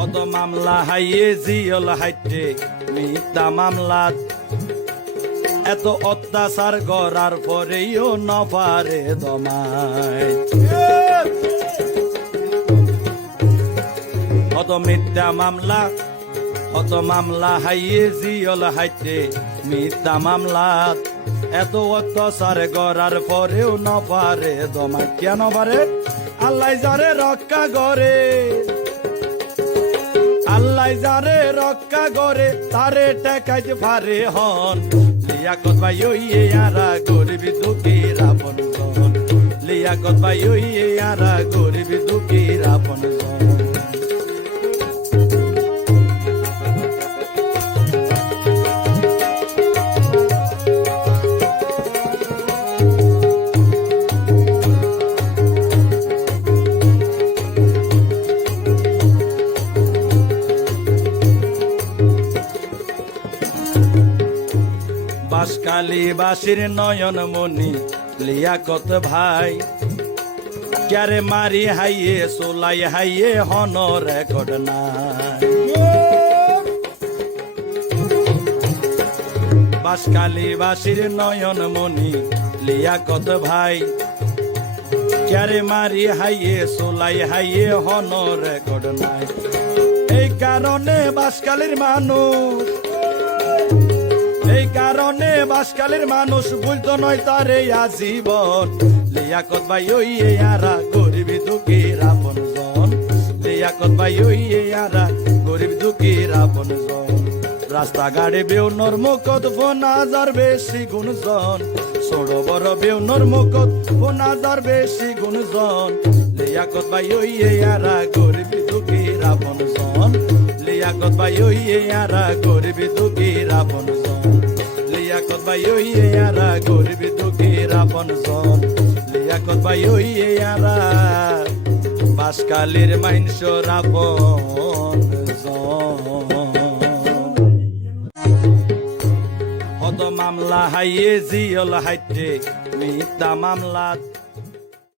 অত মামলা হাইয়ে জিয়ল হাইটে মিথ্যা মামলাত এত অত্যাচার করার পরেও নপারে দমায় অত মিথ্যা মামলা অত মামলা হাইয়ে জিয়ল হাইটে মিথ্যা মামলাত এত অত্যাচার করার পরেও নপারে দমায় কেন পারে আল্লাহ যারে রক্ষা করে আল্লাহ যারে রক্ষা করে তারে টেকাইতে পারে হন লিয়াকত ভাই ওইয়ে আরা গরিব দুঃখীর আপন জন লিয়াকত ভাই ওইয়ে আরা গরিব দুঃখীর আপন জন বাসকালী বাসির নয়ন মনি লিয়াকত ভাই ক্যারে মারি হাইয়ে সোলাই হাইয়ে হন রেকর্ড নাই বাসকালী বাসির নয়ন মনি লিয়াকত ভাই ক্যারে মারি হাইয়ে সোলাই হাইয়ে হন রেকর্ড নাই এই কারণে বাসকালীর মানুষ এই কারণে বাসকালের মানুষ বুঝতো নয় তারে আজীবন লিয়াকত ভাই ওইয়ে আরা গরিব দুঃখীর আপন জন লিয়াকত ভাই ওইয়ে আরা গরিব দুঃখীর আপন জন রাস্তাঘাটে বেউনর মুখত ফোনাজার বেশি গুণজন ছোট বড় বেউনর মুখত ফোনাজার বেশি গুণজন লিয়াকত ভাই ওইয়ে আরা গরিব দুঃখীর আপন জন লিয়াকত ভাই ওইয়ে আরা গরিব দুঃখীর আপন জন লিয়াকত ভাই ওইয়ে আরা গরিব দুঃখীর আপন জন লিয়াকত ভাই ওইয়ে আরা বাসকালীর মাইনসর আপন জন অত মামলা হাইয়ে জিয়ল হাইটে মিথ্যা মামলাত